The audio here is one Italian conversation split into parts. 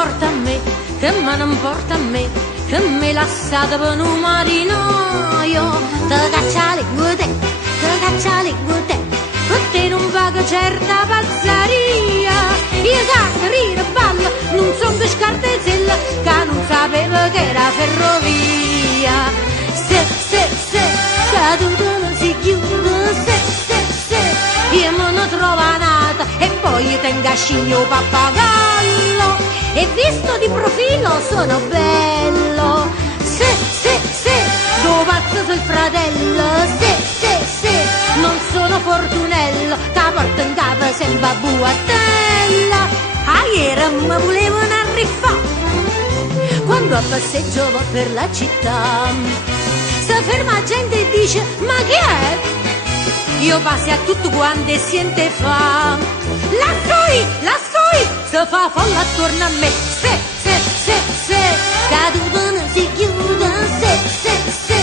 importa a me, che me ne importa a me, che mi lasciate per un marinaio. Te caccia le guide, te caccia le guide, per te non paga certa pazzaria. Io che rire ballo, non son che scartezella, che non sapeva che era ferrovia. Se, caduto non si chiude, se, io me ne trovo nata e poi tengo a scigno pappagallo. E visto di profilo sono bello, se, do pazzo sul fratello, se, non sono fortunello, che porto in capo sembra buatella. A ieri mi volevano arriffare, quando passeggio per la città. Si ferma gente e dice, ma che è? Io passo a tutto quanto e siente fa. La soi, si fa folla attorno a me. Se, caduto non si chiude, se,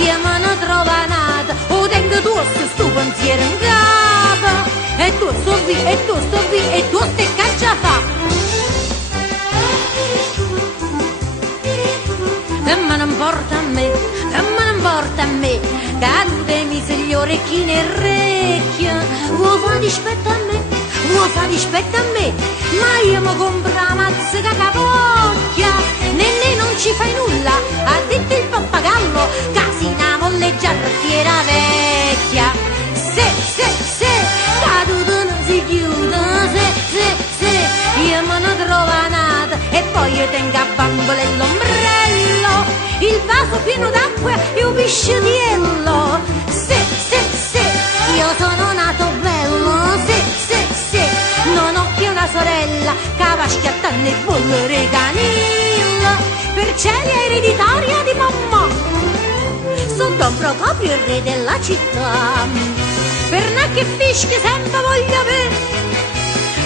io me ne trovo nata, o tengo tu sto pensiero in capo. E tu sto vi, e tu stai caccia fa. Che me ne importa a me, che me ne importa a me, cadutemi se gli orecchi nel orecchio. Vuoi fare dispetto a me, vuoi fare dispetto a me, ma io mi compro la mazzica capocchia. Nenne non ci fai nulla, ha detto il pappagallo, casina molleggia era vecchia. Se, caduto non si chiude, se, io me ne trovo nata e poi io tengo a bambole l'ombrello, il vaso pieno d'acqua e un pisciatiello. Se, io sono nato bello, se, non ho che una sorella che va schiattando il bollore canilla, per celia ereditaria di mamma. Sono Don Procopio, il re della città, per non che fischi sempre voglio avere,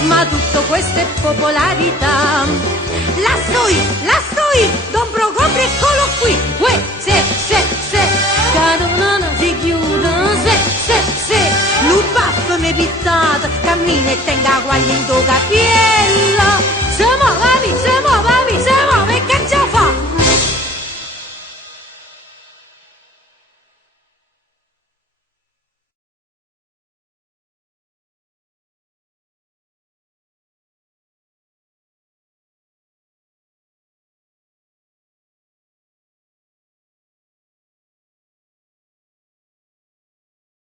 ma tutto questo è popolarità. La soi, Don Procopio, eccolo qui. Uè, se, caduto non si chiude, se, l'ubaffo mi pittate, cammina e tenga guaglia in tuo capiello.